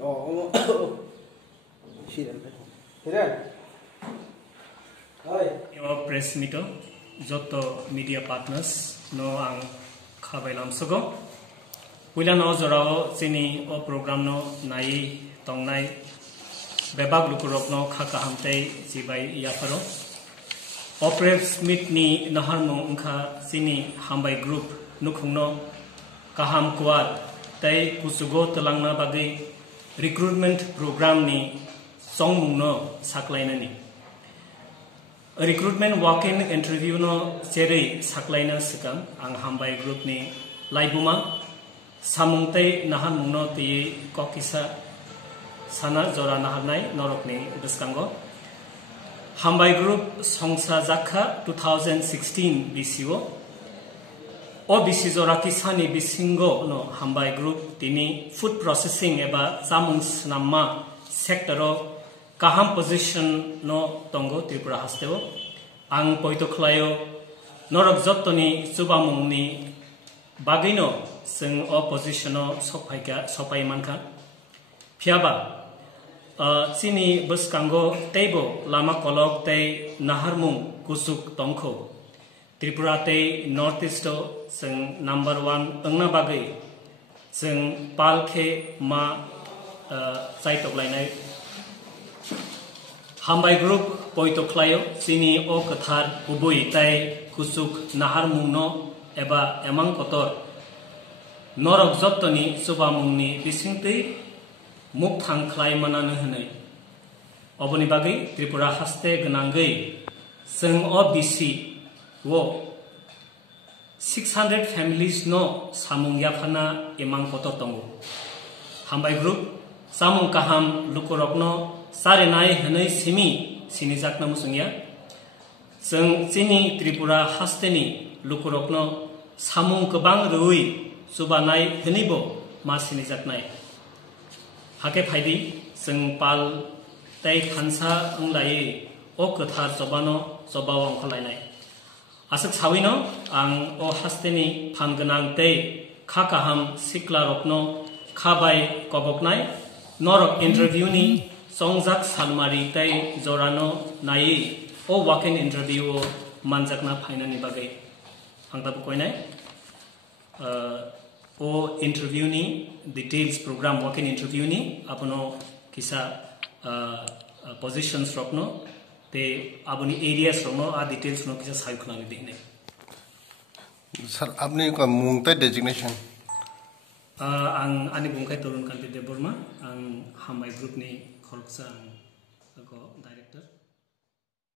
Oh, Your press meter, Joto media partners, no ang Khabailam Sogo. Wilan Ozorao, Sini, O program no, Nai, Tongnai, Bebag Lukurok no, Kakahamte, Zibai Yafaro. Operate Smith ni Naharmo Unka, Sini, Hambai group, Nukungno, Kaham Kuat, Tai Kusugo Telangna Bagi, recruitment program ni, Song no, Saklaina ni. Recruitment walk-in interview no seri saklaina sekam ang Hambai group ni laibuma samungtai nahan mungno ti kokisa sana jora nahanai norok ni beskango Hambai group songsa Sakha 2016 BCO o BC jora kisani bisingo no Hambai group tini food processing eba samung namma sector Kaham position no tongo Tripura hasteo ang poito klayo norok jottoni subamung ni bagino sing opposition no sopai manka phiaba sini buskango tebo lama kolok te naharmung kusuk tongko Tripura te northeast sing number 1 angna bagai sing palkhe ma saitok lainai Hambai group poito klayo sini o kathar ubui tai kusuk nahar mungno eba emang kotor norok jottoni subamungni bisingtei muk thang khlai manano hne oboni bagi Tripura haste gnangai sing o BC wo 600 families no samung yaphana emang kotor tongo Hambai group samung kaham lukurokno Sare nai hanai simi sinijak na musungya sing sini Tripura hasteni lukurokno samung kebang rui subanai henibo ma sinijak nai hake phaidi sing pal tai khansa anglai o kathar sobano sobawang khalainai asak sawino ang o hasteni phamganang tei khakaham siklarokno khabai koboknai norok interview ni Songjak Salmari tai Zorano nai o walk-in interview o manjakna phainani bagai phangtabu koinai o interview ni details program walk-in interview ni apono kisa positions rokno te aboni areas rokno a details no kisa saikhnani dine sir apni ko mungtai designation ang ani bungkai Tarun kanti Debbarma ang Hambai group ni Khlaikha ang director